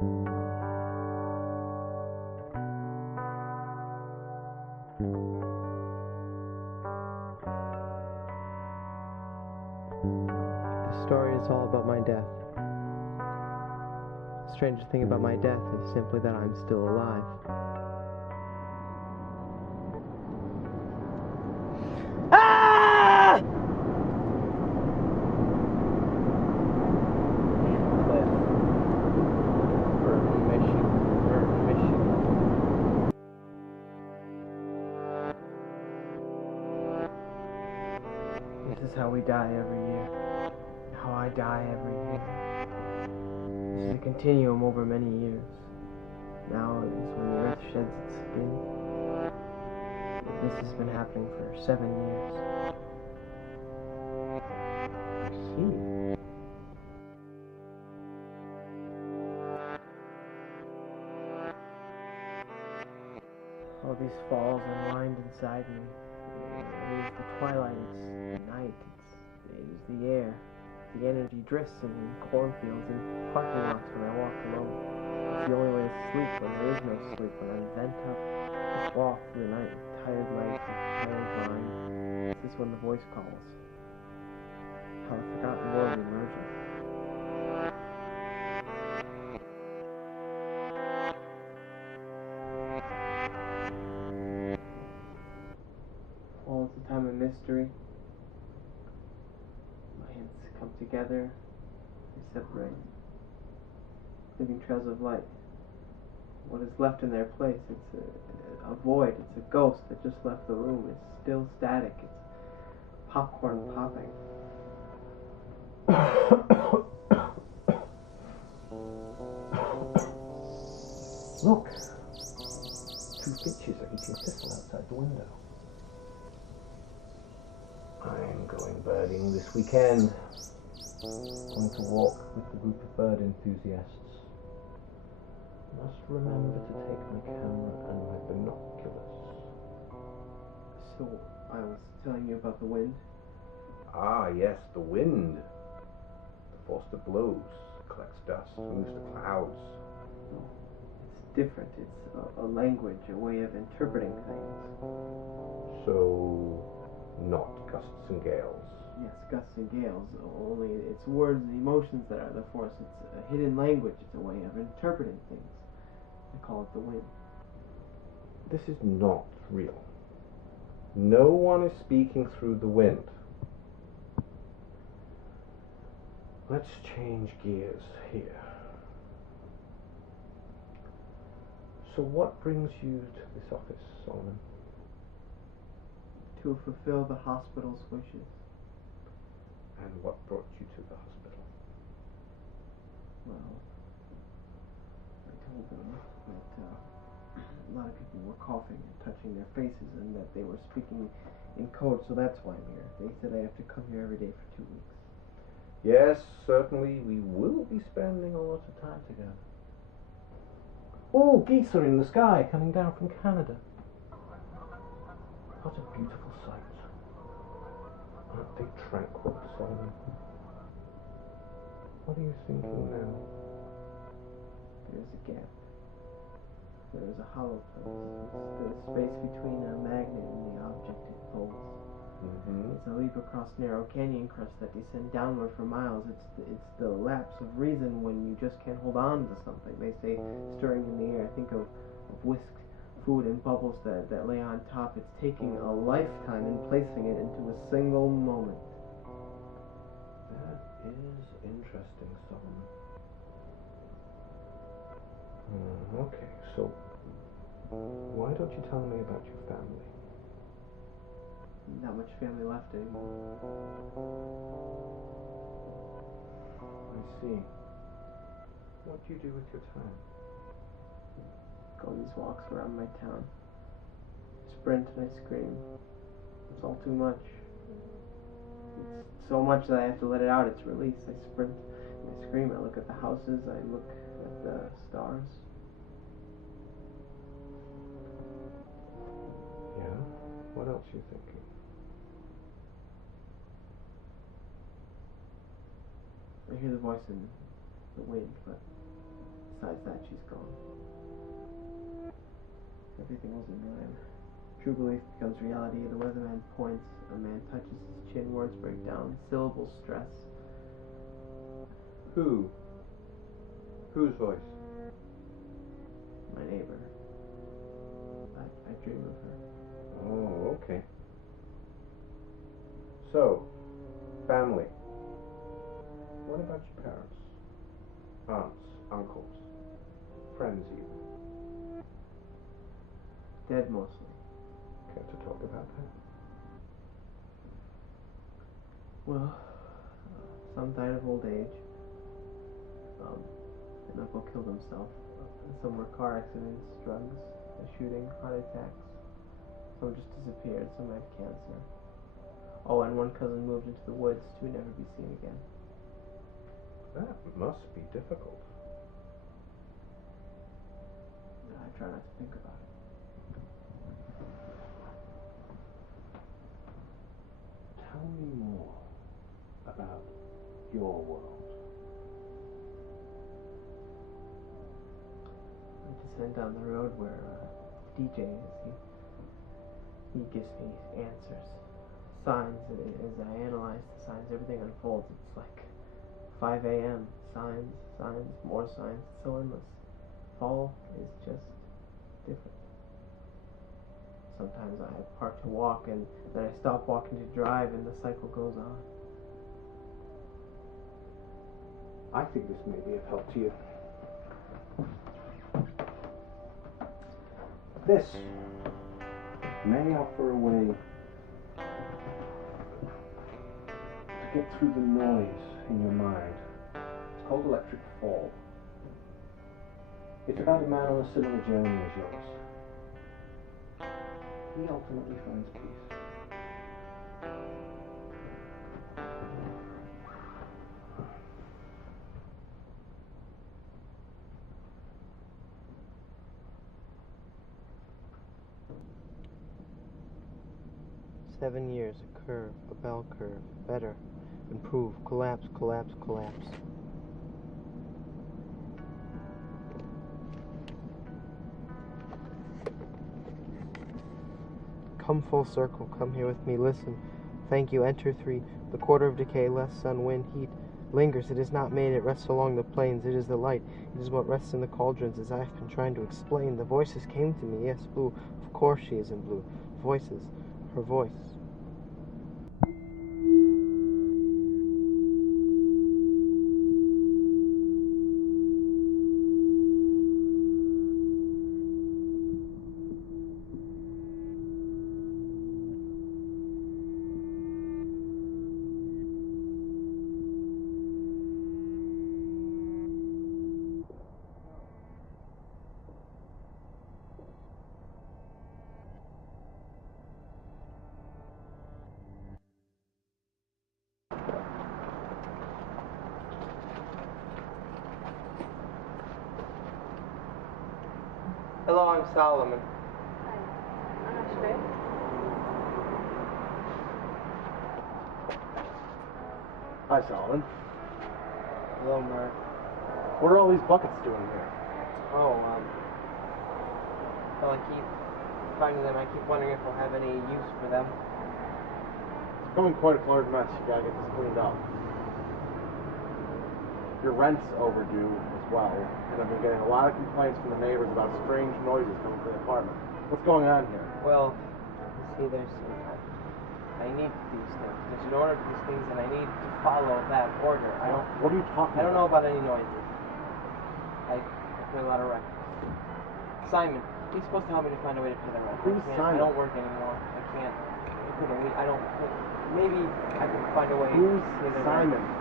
The story is all about my death. The strangest thing about my death is simply that I'm still alive. Ah! This is how we die every year. How I die every year. This is a continuum over many years. Now is when the earth sheds its skin. This has been happening for 7 years. I see. All these falls unwind inside me. It is the twilight, it's the night, it is the air. The energy drifts in cornfields and parking lots when I walk alone. It's the only way to sleep when there is no sleep, when I'm bent up, just walk through the night with tired legs, with tired mind. This is when the voice calls. How the forgotten world emerges. All is a time of mystery. My hands come together, they separate, leaving trails of light. What is left in their place? It's a void, it's a ghost that just left the room. It's still static, it's popcorn popping. Look! 2 bitches are eating thistle outside the window. I'm going birding this weekend. Going to walk with a group of bird enthusiasts. Must remember to take my camera and my binoculars. So, I was telling you about the wind. Ah, yes, the wind. The force that blows, collects dust, moves the clouds. It's different. It's a language, a way of interpreting things. So, not gusts and gales. Yes, gusts and gales, only it's words and emotions that are the force. It's a hidden language. It's a way of interpreting things. I call it the wind. This is not real. No one is speaking through the wind. Let's change gears here. So what brings you to this office, Solomon? To fulfill the hospital's wishes. And what brought you to the hospital? Well, I told them that a lot of people were coughing and touching their faces and that they were speaking in code, so that's why I'm here. They said I have to come here every day for 2 weeks. Yes, certainly we will be spending a lot of time together. Oh, geese are in the sky coming down from Canada. What a beautiful sight. Aren't they tranquil, Solomon? What are you thinking now? There is a gap. There is a hollow place. It's the space between a magnet and the object it pulls. It's a leap across narrow canyon crusts that descend downward for miles. It's the lapse of reason when you just can't hold on to something. They say stirring in the air. Think of whisked food and bubbles that lay on top. It's taking a lifetime and placing it into a single moment. That is interesting, Solomon. Okay, so why don't you tell me about your family? Not much family left anymore. I see. What do you do with your time? Go on these walks around my town. Sprint and I scream. It's all too much. It's so much that I have to let it out. It's release. I sprint and I scream. I look at the houses. I look at the stars. Yeah? What else are you thinking? I hear the voice in the wind, but Besides that, she's gone. Everything was a mime. True belief becomes reality. The weatherman points. A man touches his chin. Words break down. Syllables stress. Who? Whose voice? My neighbor. I dream of her. Oh, okay. So, family. What about your parents? Aunts, uncles, friends even? Dead mostly. Care to talk about that? Well, some died of old age. An uncle killed himself. Some were car accidents, drugs, a shooting, heart attacks. Some just disappeared. Some had cancer. Oh, and one cousin moved into the woods to never be seen again. That must be difficult. I try not to think about it. Tell me more about your world. I descend down the road where DJ is. He gives me answers, signs. As I analyze the signs, everything unfolds. It's like 5 a.m. Signs, more signs. It's so endless. Fall is just different. Sometimes I park to walk, and then I stop walking to drive, and the cycle goes on. I think this may be of help to you. This may offer a way to get through the noise in your mind. It's called Electric Fall. It's about a man on a similar journey as yours. He ultimately finds peace. "7 years, a curve, a bell curve, better, improve, collapse, collapse, collapse." Come full circle, come here with me, listen. Thank you, enter 3. The quarter of decay, less sun, wind, heat. Lingers, it is not made, it rests along the plains, it is the light, it is what rests in the cauldrons, as I have been trying to explain. The voices came to me, yes, blue, of course she is in blue. Voices, her voice. Hello, I'm Solomon. Hi, I'm Ashley. Hi, Solomon. Hello, Mark. What are all these buckets doing here? Oh, well, I keep finding them. I keep wondering if we'll have any use for them. It's becoming quite a cluttered mess. You gotta get this cleaned up. Your rent's overdue as well, and I've been getting a lot of complaints from the neighbors about strange noises coming from the apartment. What's going on here? Well, you see, I need these things. There's an order for these things, and I need to follow that order. What are you talking about? I don't know about any noises. I play a lot of records. Simon, he's supposed to help me to find a way to pay the rent. Who's Simon? I don't work anymore. I can't. I don't. Maybe I can find a way. Who's to pay the Simon? rent.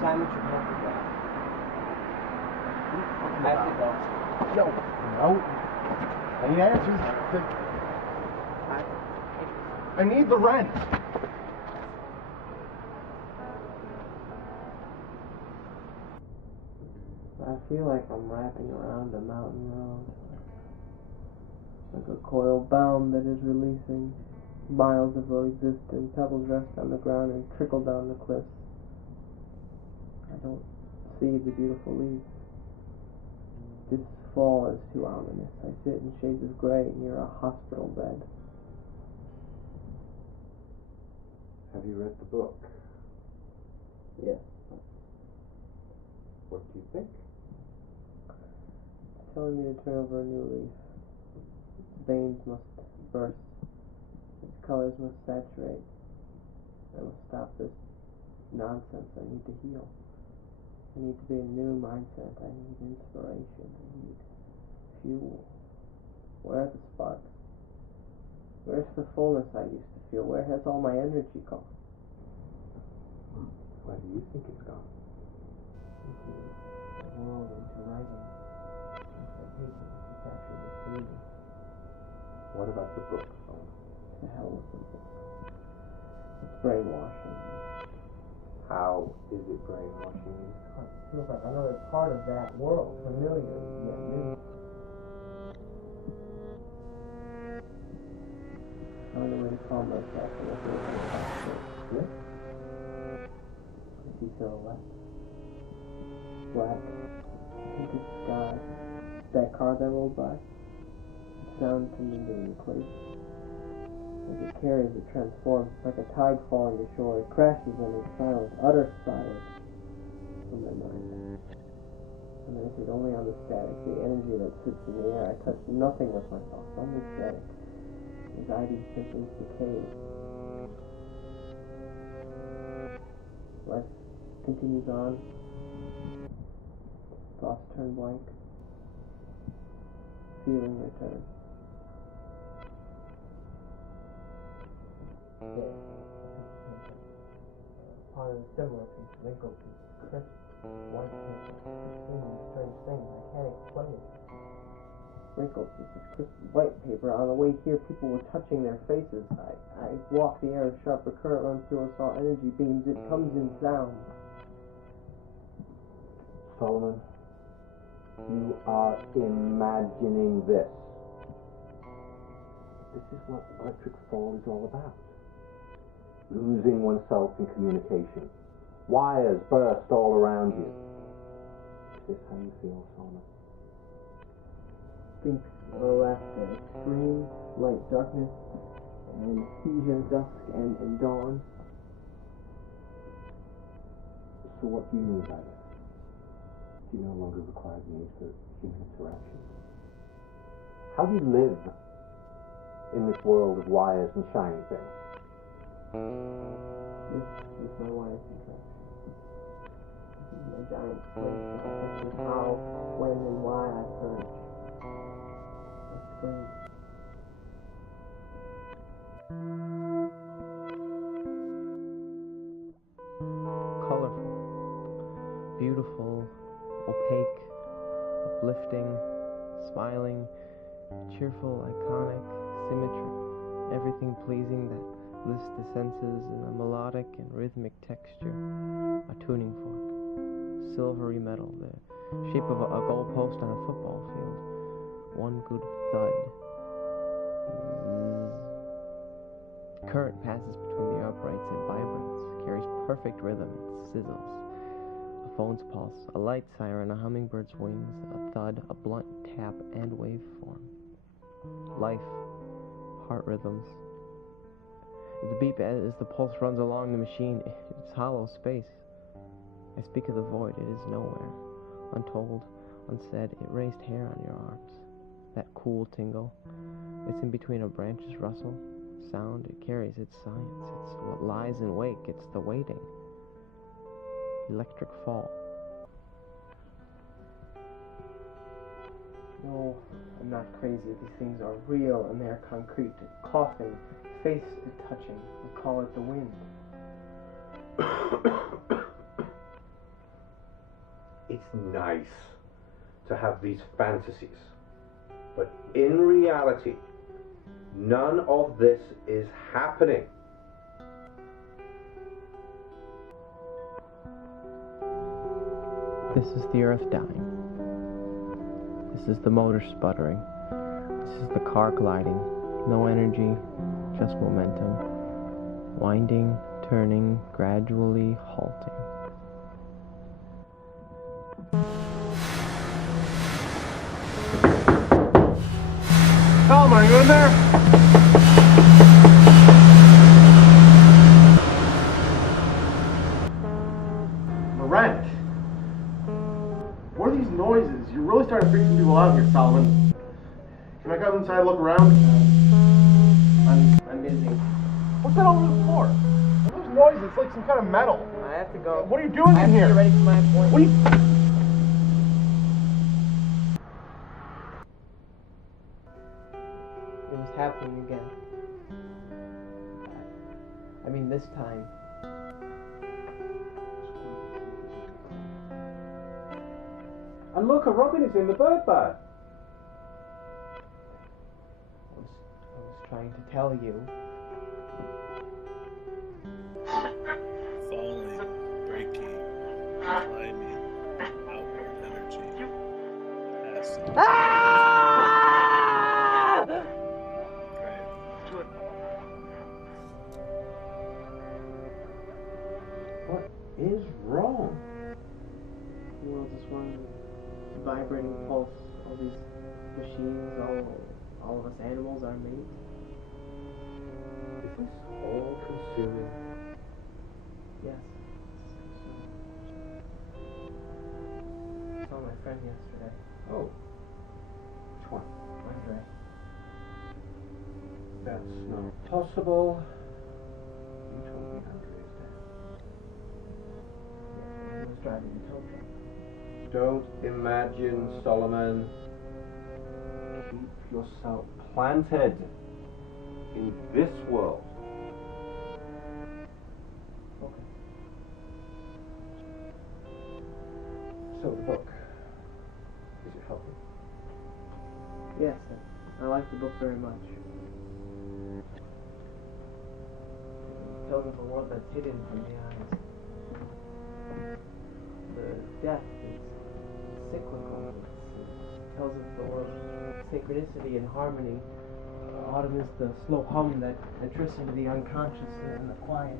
Simon should have to go. I have to go. No. I need answers. I need the rent. I feel like I'm wrapping around a mountain road, like a coil bound that is releasing. Miles of road existence, pebbles rest on the ground and trickle down the cliffs. I don't see the beautiful leaves. This fall is too ominous. I sit in shades of gray near a hospital bed. Have you read the book? Yes. What do you think? It's telling me to turn over a new leaf. Its veins must burst. Its colors must saturate. I must stop this nonsense. I need to heal. I need to be a new mindset. I need inspiration. I need fuel. Where are the sparks? Where's the fullness I used to feel? Where has all my energy gone? Where do you think it's gone? Into the world, into writing, into the paper, to capture this baby. What about the book, Solomon? To hell with the book. It's brainwashing. How is it brainwashing you? It feels like another part of that world, familiar yet new. I don't know what to call myself when I feel like I'm Yeah? I see silhouettes. Black, tinted sky. That car that rolled by. Sound turned into an eclipse. As it carries, it transforms. Like a tide falling to shore. It crashes and it's silent, utter silence from my mind. I'm anchored only on the static, the energy that sits in the air. I touch nothing with my thoughts, only static. Anxiety, symptoms, decay. Life continues on. Thoughts turn blank. Feeling returns. Upon a similar piece, wrinkled piece, crisp, white paper, extremely strange thing, I can't explain it. Wrinkled pieces, crisp, white paper. On the way here, people were touching their faces. I walk the air, a sharper current runs through us all, energy beams, it comes in sound. Solomon, you are imagining this. This is what electric fall is all about. Losing oneself in communication. Wires burst all around you. Is this how you feel, Solomon? Think left extreme, light darkness, anesthesia, dusk, and dawn. So what do you mean by this? Do you no longer require the need for human interaction? How do you live in this world of wires and shiny things? This is my wire contraction. This is my giant place. This is how, when, and why I purge. I scream. Colorful, beautiful, opaque, uplifting, smiling, cheerful, iconic, symmetry, everything pleasing that lifts the senses in a melodic and rhythmic texture, a tuning fork, silvery metal, the shape of a goalpost on a football field, one good thud. Zzz. Current passes between the uprights, it vibrates, carries perfect rhythm, it sizzles. A phone's pulse, a light siren, a hummingbird's wings, a thud, a blunt tap, and waveform. Life, heart rhythms. The beep as the pulse runs along the machine. It's hollow space. I speak of the void. It is nowhere. Untold, unsaid, it raised hair on your arms. That cool tingle. It's in between a branch's rustle. Sound, it carries its science. It's what lies in wake. It's the waiting. Electric fall. No, I'm not crazy. These things are real and they are concrete. Coughing, face touching. We call it the wind. It's nice to have these fantasies, but in reality, none of this is happening. This is the earth dying. This is the motor sputtering. This is the car gliding. No energy, just momentum. Winding, turning, gradually halting. You in there? Laurent, what are these noises? You're really starting to freak some people out here, Solomon. Can I come inside and look around? I'm busy. What's that all over the floor? What are those noises? It's like some kind of metal. I have to go. What are you doing I have in to here? get ready for my appointment. What are you... It was happening again. I mean, this time. And look, a robin is in the bird bath. I was trying to tell you. Falling, breaking, climbing, outward energy, passing. Right. What is wrong? The world is one vibrating pulse. All these machines, all of us animals are made. Is this all consuming? Yes. I saw my friend yesterday, Oh. Which one? Andre. That's not possible. You told me Andre is dead. He was driving the tow truck. Don't imagine, Solomon. Keep yourself planted in this world. Okay. So the book, is it helping? Yes, I like the book very much. It tells of a world that's hidden from the eyes. The death is cyclical. It tells of the world's synchronicity and harmony. Autumn is the slow hum that drifts into the unconscious and the quiet.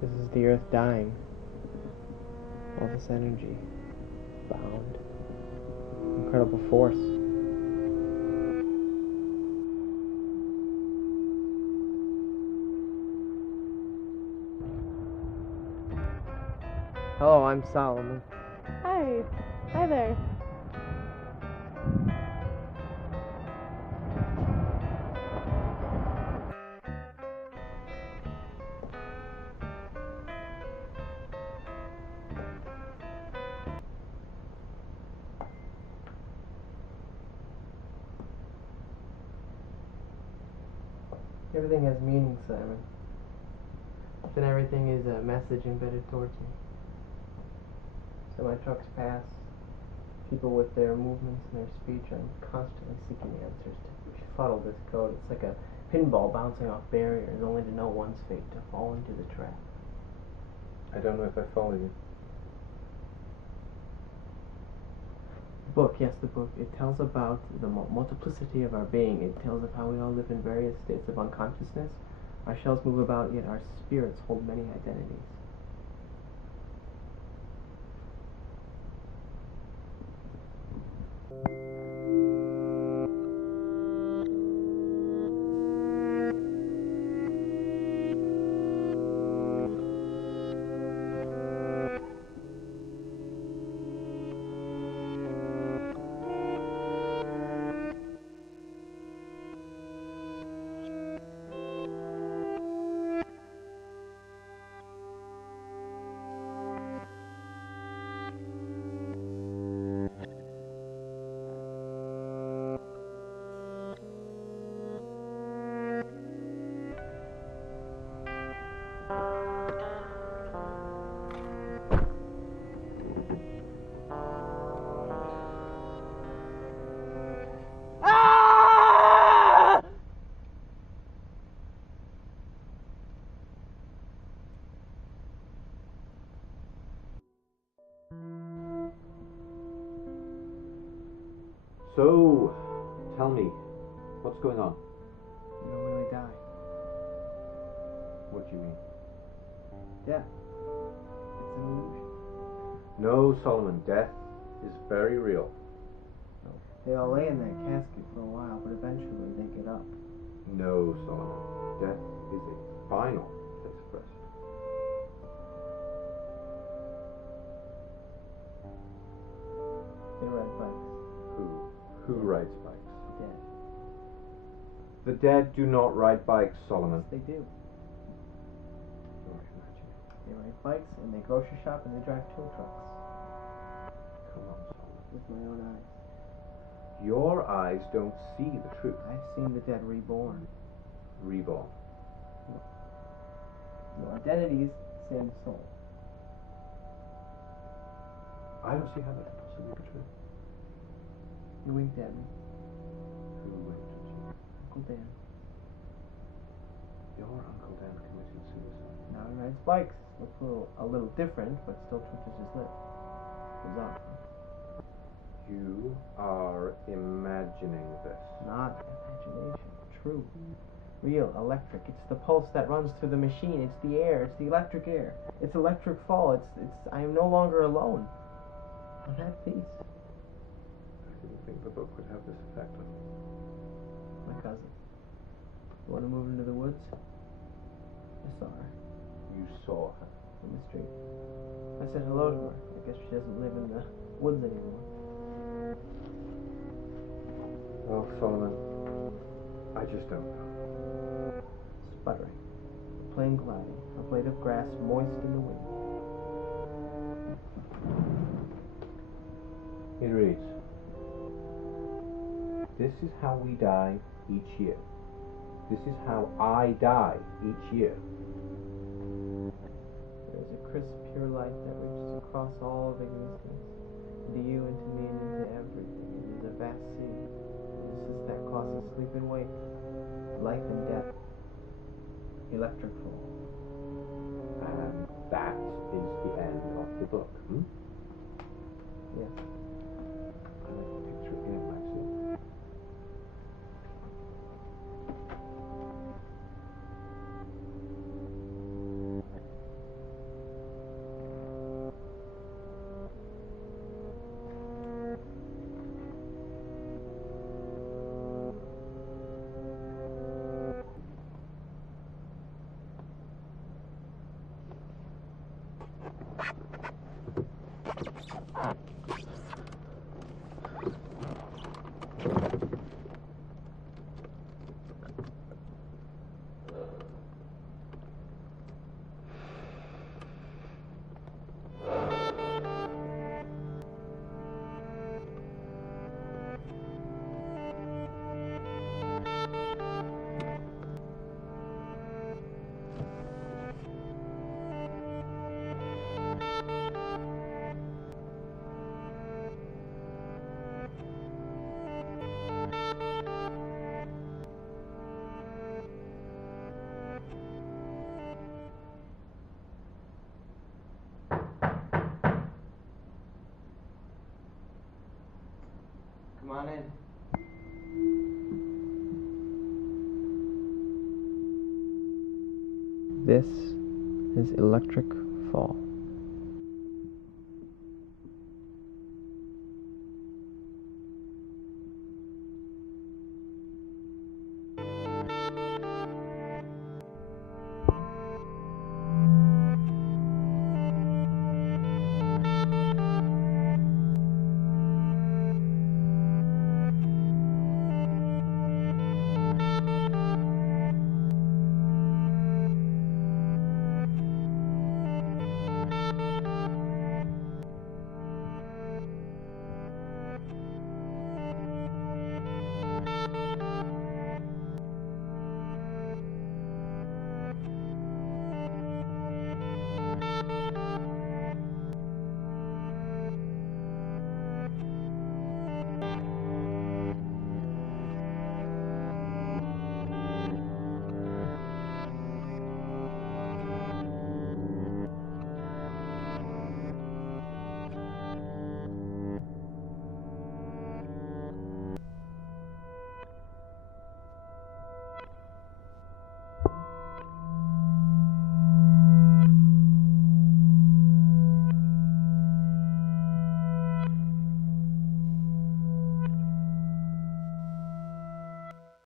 This is the earth dying. All this energy. Bound. Incredible force. Hello, I'm Solomon. Hi. Hi there. Everything has meaning, Simon. Then everything is a message embedded towards me. So my trucks pass, people with their movements and their speech, I'm constantly seeking answers to befuddle this code. It's like a pinball bouncing off barriers, only to know one's fate, to fall into the trap. I don't know if I follow you. The book, yes, the book. It tells about the multiplicity of our being. It tells of how we all live in various states of unconsciousness. Our shells move about, yet our spirits hold many identities. So, tell me, what's going on? You don't really die. What do you mean? Death. It's an illusion. No, Solomon, death is very real. They all lay in that casket for a while, but eventually they get up. No, Solomon, death is a final place of rest. They ride bikes. Who rides bikes? Dead. The dead do not ride bikes, Solomon. Yes, they do. You're imagining. They ride bikes and they grocery shop and they drive tow trucks. Come on, Solomon. With my own eyes. Your eyes don't see the truth. I've seen the dead reborn. Reborn. Your identities, same soul. I don't see how that could possibly be true. You winked at me, Who winked at you? Uncle Dan. Your Uncle Dan committed suicide. Now he rides bikes. Looks a little different, but still twitches his lip. Bizarre. You are imagining this. Not imagination. True. Real, electric. It's the pulse that runs through the machine. It's the air. It's the electric air. It's electric fall. I am no longer alone. I'm at peace. I didn't think the book would have this effect on you. My cousin. You want to move into the woods? I saw her You saw her. in the street. I said hello to her. I guess she doesn't live in the woods anymore. Well, Solomon, I just don't know. Sputtering. A plane gliding. A blade of grass moist in the wind. It reads, "This is how we die each year. This is how I die each year." There is a crisp, pure light that reaches across all of existence. Into you, into me, and into everything. It is a vast sea. It is that crosses sleep and wake. Life and death. Electric fall. And that is the end of the book. Yes. I like to picture it again, Maxie. Come on in. This is Electric Fall.